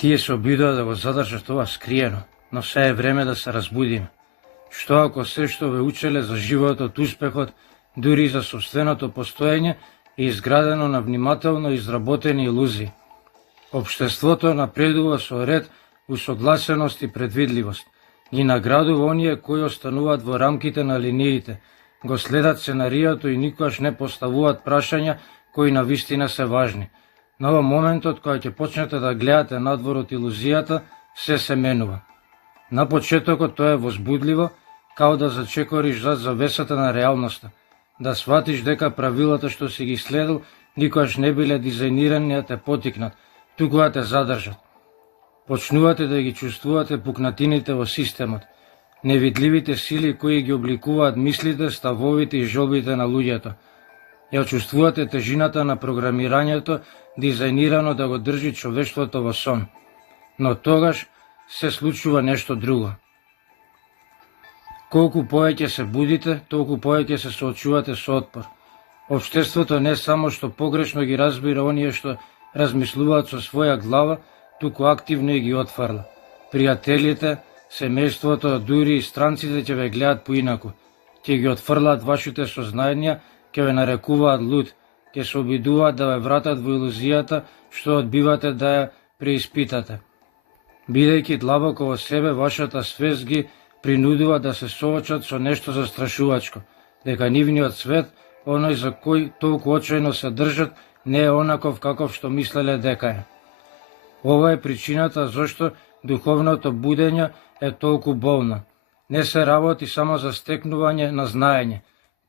Тие се обидува да го задржат ова скриено, но се е време да се разбудиме. Што ако се што ве учеле за животот, успехот, дури и за собственото постоење, е изградено на внимателно изработени илузии? Општеството напредува со ред, усогласеност и предвидливост. Ги наградува оние кои остануваат во рамките на линиите, го следат сценаријето и никогаш не поставуваат прашања кои на вистина се важни. Но во моментот кога ќе почнете да гледате надвор од илузијата, се менува. На почетокот тоа е возбудливо, као да зачекориш зад завесата на реалноста, да сватиш дека правилата што си ги следил никогаш не биле дизајнирани да те потикнат, туку да те задржат. Почнувате да ги чувствувате пукнатините во системот, невидливите сили кои ги обликуваат мислите, ставовите и желбите на луѓето. Ја чувствувате тежината на програмирањето, дизајнирано да го држи човештвото во сон. Но тогаш се случува нешто друго. Колку повеќе се будите, толку повеќе се соочувате со отпор. Општеството не само што погрешно ги разбира оние што размислуваат со своја глава, туку активно и ги отфарла. Пријателите, семејството, дури и странците ќе ве гледаат поинаку. Ќе ги отфрлаат вашите сознања, ќе ве нарекуваат луд, ќе се обидуваат да ве вратат во илузијата што одбивате да ја преиспитате. Бидејќи длабоко во себе, вашата свест ги принудува да се соочат со нешто застрашувачко, дека нивниот свет, оној за кој толку очајно се држат, не е онаков каков што мислеле дека е. Ова е причината зашто духовното будење е толку болно. Не се работи само за стекнување на знаење,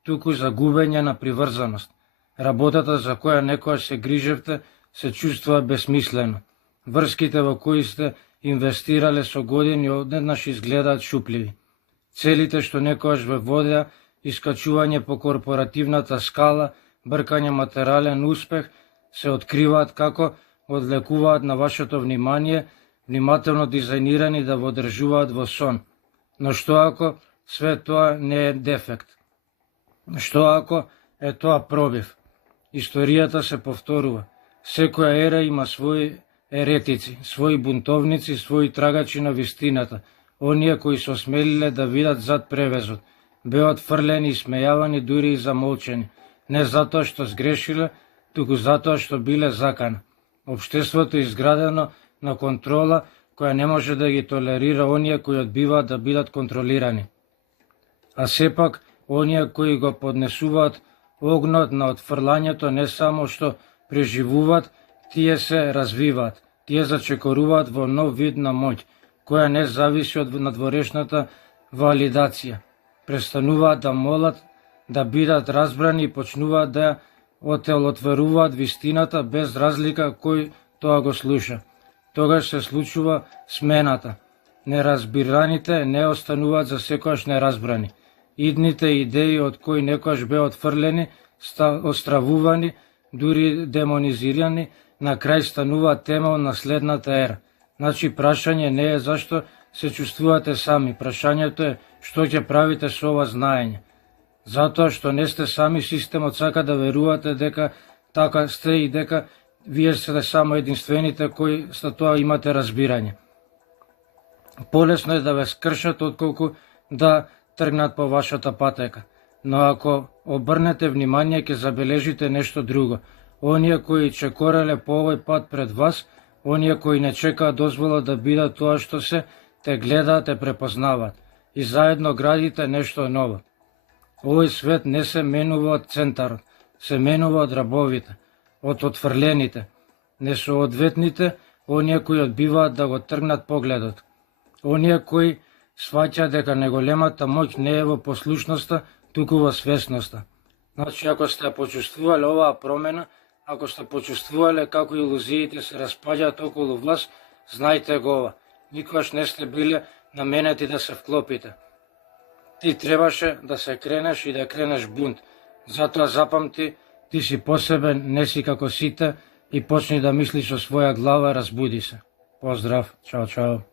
туку за губење на приврзаност. Работата за која некојаш се грижевте се чувствува бесмислено. Врските во кои сте инвестирале со години однеднаш изгледаат шупливи. Целите што некојаш ве водеа, искачување по корпоративната скала, бркање материјален успех, се откриваат како одлекуваат на вашето внимание, внимателно дизајнирани да во држуваат во сон. Но што ако све тоа не е дефект? Што ако е тоа пробив? Историјата се повторува. Секоја ера има своји еретици, своји бунтовници, своји трагачи на вистината, оние кои се осмелиле да видат зад превезот, беа отфрлени и смејавани, дури и замолчени, не затоа што сгрешиле, туку затоа што биле закана. Општеството е изградено на контрола, која не може да ги толерира оние кои одбиваат да бидат контролирани. А сепак, оние кои го поднесуваат огнот на отфрлањето не само што преживуваат, тие се развиваат, тие зачекоруваат во нов вид на моќ, која не зависи од надворешната валидација. Престануваат да молат, да бидат разбрани и почнуваат да ја отелотворуваат вистината без разлика кој тоа го слуша. Тогаш се случува смената. Неразбираните не остануваат за секојаш неразбрани. Идните идеи од кои некојаш беа отфрлени, остравувани, дури демонизирани, на крај стануваат тема на следната ера. Значи, прашање не е зашто се чувствувате сами, прашањето е што ќе правите со ова знаење. Затоа што не сте сами, системот сака да верувате дека така сте и дека вие сте само единствените кои за тоа имате разбирање. Полесно е да ве скршат отколку да тргнат по вашата патека. Но ако обрнете внимание, ќе забележите нешто друго. Оние кои чекореле по овој пат пред вас, оние кои не чекаат дозвола да бидат тоа што се, те гледаат, те препознаваат и заедно градите нешто ново. Овој свет не се менува од центарот, се менува од рабовите, од отфрлените, несоодветните, оние кои одбиваат да го тргнат погледот, оние кои сваќаат дека неголемата моќ не е во послушноста, туку во свесноста. Значи, ако сте почувствувале оваа промена, ако сте почувствувале како илузиите се распаѓаат околу вас, знајте го ова. Никогаш не сте биле наменети да се вклопите. Ти требаше да се кренеш и да кренеш бунт. Затоа запамти, ти си посебен, не си како сите и почни да мислиш со своја глава, разбуди се. Поздрав, чао, чао.